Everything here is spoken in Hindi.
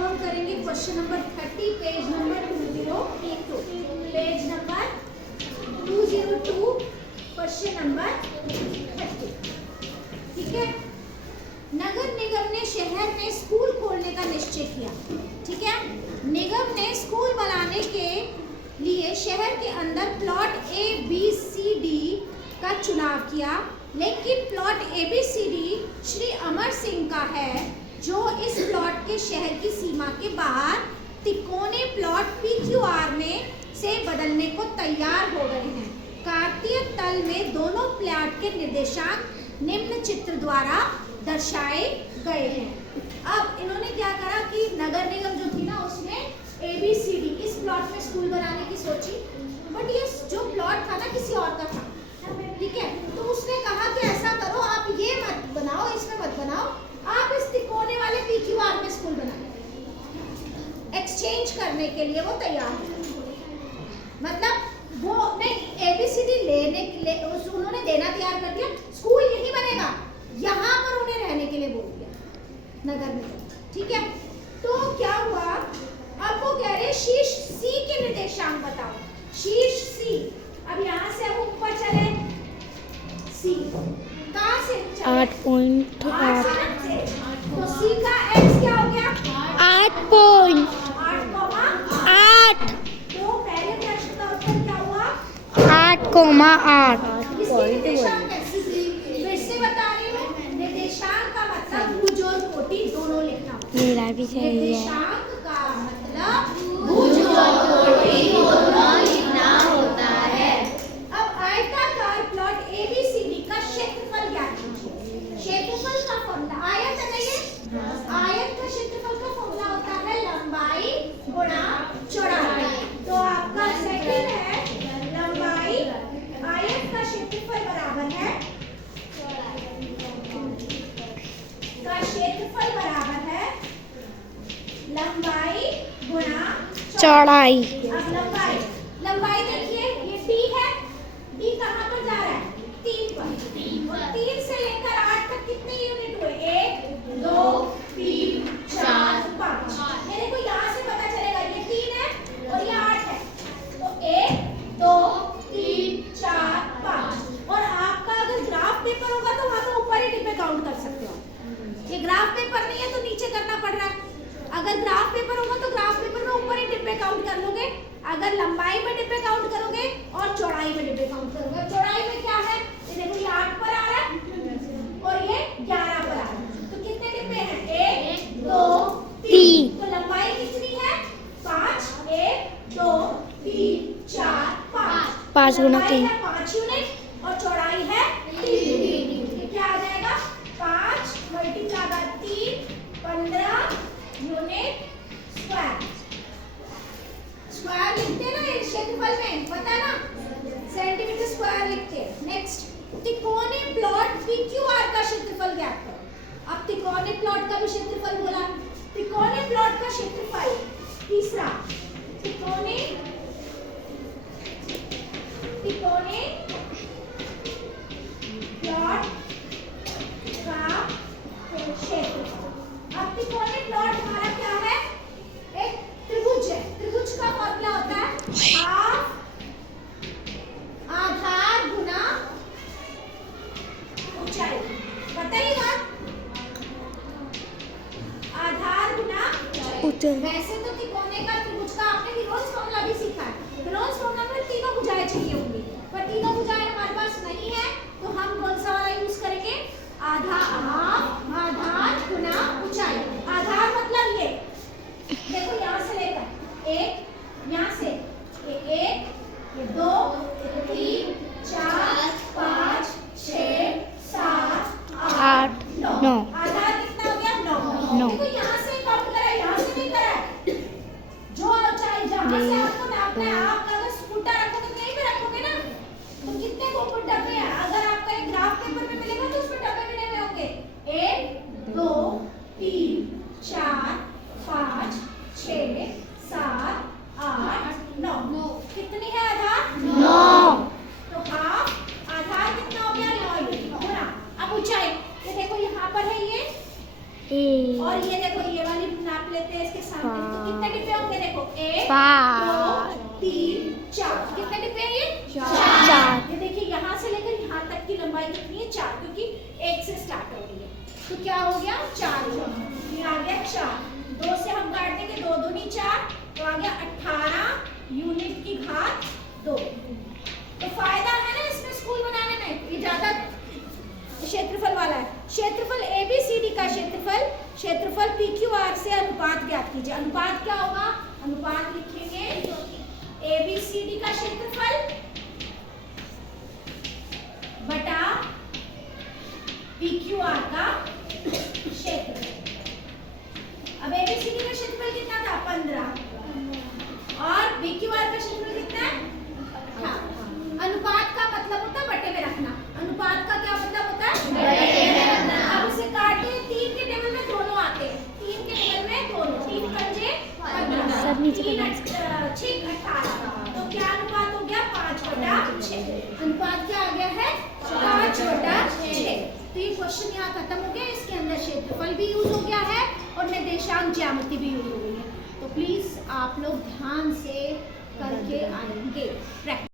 अब हम करेंगे question number 30, page number 2082, page number 202, question number 30। ठीक है। नगर निगम ने शहर में स्कूल खोलने का निश्चय किया। ठीक है। निगम ने स्कूल बनाने के लिए शहर के अंदर प्लॉट ABCD का चुनाव किया, लेकिन प्लॉट ABCD श्री अमर सिंह का है, जो इस प्लॉट के शहर की सीमा के बाहर तिकोने प्लॉट PQR में से बदलने को तैयार हो गए हैं। कार्तीय तल में दोनों प्लॉट के निर्देशांक निम्न चित्र द्वारा दर्शाए गए हैं। अब इन्होंने क्या करा कि नगर निगम जो थी ना, उसमें ABCD इस प्लॉट में स्कूल बनाने की सोची, बट ये जो प्लॉट था ना किसी और का था। ठीक है। तो उसने कहा कि ऐसा करो, आप ये मत बनाओ, इसमें मत बनाओ, आप इस तिकोने वाले PQR में स्कूल बनाओ। एक्सचेंज करने के लिए वो तैयार है। मतलब वो नहीं, ABCD लेने के लिए उन्होंने देना तैयार कर दिया, स्कूल यही बनेगा, यहाँ पर उन्हें रहने के लिए बोल दिया नगर निगम। ठीक है। तो क्या हुआ, अब वो कह रहे शीर्ष C के निर्देशांक बताओ। शीर्ष C, अब यहाँ से अब ऊपर चले C, कहाँ से 8.8, तो C का X क्या हो गया 8.8, 8, तो पहले प्रश्न का उत्तर क्या हुआ 8,8। इसके निर्देशांक है। फिर से बता रही हूँ, निर्देशांक का मतलब भूजोड़ कोटि दोनों लिखना। मेरा भी सही है। निर्देशांक का मतलब भूजोड़ कोटि दोनों लिखना होता है। अब आयताकार प्लॉट ABCD का क्षेत्रफल ज्ञात कीजिए। क्षेत्रफल का फॉर्मूला, आयत है ना ये, आयत का क्षेत्रफल का फॉर्मूला होता है लंबाई गुणा चौड़ाई। तो आपका सेकंड है लंबाई, आयत का क्षेत्रफल बराबर है, लंबाई गुणा चौड़ाई। अब लंबाई, लंबाई देखिए ये D है, D कहाँ पर जा रहा है 3 पर, और 3 से लेकर 8 तक कितने यूनिट हुए 1 2 3 4 5। मेरे को यहाँ से पता चलेगा ये 3 है और ये 8 है, तो 1 2 3 4 5। और आपका अगर ग्राफ पेपर होगा तो वहाँ तो ऊपर ही डिब्बे काउंट कर सकते हो। ये ग्राफ पेपर नहीं है तो नीचे करना पड़ रहा है। अगर ग्राफ पेपर होगा तो ग्राफ पेपर में ऊपर ही डिब्बे काउंट कर लोगे, अगर लंबाई में डिब्बे काउंट करोगे और चौड़ाई में डिब्बे काउंट करोगे। चौड़ाई में क्या है, ये देखो ये 8 पर आ रहा है और ये 11 पर आ रहा है, तो कितने डिब्बे हैं 1 2 3। तो लंबाई कितनी है 5, 1 2 3 4 5, 5 गुना 3, 5 यूनिट और चौड़ाई है 3 यूनिट। क्या आ जाएगा 5 multiply by 3 15 unit square. Square लिखते हैं ना इस क्षेत्रफल में, पता है ना, सेंटीमीटर स्क्वायर लिखते हैं। नेक्स्ट, तिकोने प्लॉट PQR का क्षेत्रफल ज्ञात करो। अब तिकोने प्लॉट का भी क्षेत्रफल बोला, तिकोने प्लॉट का क्षेत्रफल तीसरा, तिकोने प्लॉट का क्षेत्रफल। अब तिकोने प्लॉट हमारा क्या है, एक त्रिभुज है, त्रिभुज का फॉर्मूला होता है हाफ आधार गुना ऊंचाई। बताइए बात, आधार गुना ऊंचाई। वैसे तो तिकोने का त्रिभुज का आपने हीरोज फॉर्मूला भी सीखा है। हीरोज फॉर्मूला में तीनों भुजाएं चाहिए होंगी, पर तीनों भुजाएं हमारे पास नहीं है, तो हम कौन सा वाला यूज करेंगे, आधार गुना ऊंचाई। आधार मतलब ये देखो, यहाँ से लेकर एक, यहाँ से ये 1 ये 2 ये 3 4 5 6 7 8 9। आधार कितना हो गया 9। देखो यहाँ से काउंट करा, यहाँ से नहीं करा है। जो ऊंचाई जहाँ से आपको नापना है, आप अगर स्कूटर रखोगे तो यहीं पे रखोगे ना, तो कितने को डब्बे हैं, अगर आपका एक ग्राफ पेपर में मिलेगा तो उसमें डब्बे मिले हुए होंगे और ये देखो ये वाली नाप लेते हैं इसके सामने। तो कितने डिब्बे होंगे देखो, 1 पाँच। 2 3 4। कितने डिब्बे हैं ये? चार। ये देखिए यहाँ से लेकर यहाँ तक की लंबाई कितनी है? 4, क्योंकि 1 से स्टार्ट हो रही है। तो क्या हो गया? 4 ये आ गया 4। 2 से हम काट देंगे, 2 दूनी 4, तो आ गया 18 यूनिट की घात 2। तो फायदा है ना इसमें स्कूल बनाने में, ये ज्यादा क्षेत्रफल वाला है। क्षेत्रफल ABCD का क्षेत्रफल PQR से अनुपात ज्ञात कीजिए। अनुपात क्या होगा? अनुपात लिखेंगे ABCD का क्षेत्रफल बटा PQR का क्षेत्रफल। अब ABCD का क्षेत्रफल कितना था? 15 और PQR का क्षेत्रफल कितना है? हाँ। अनुपात का मतलब होता है बटे में रखना। अनुपात का क्या मतलब होता है? बटे में रखना। अब इसे काटे, 3 के टेबल में दोनों आते हैं। 3 के टेबल में दोनों, 3 पंजे 15, सब नीचे 3 6 18। तो क्या अनुपात हो गया? 5/6। अनुपात क्या आ गया है? 5/6। तो ये क्वेश्चन यहाँ खत्म हो गया। इसके अंदर क्षेत्रफल भी यूज हो गया है और निर्देशांक ज्यामिति भी यूज हो गई है। तो प्लीज आप लोग ध्यान से करके आएंगे।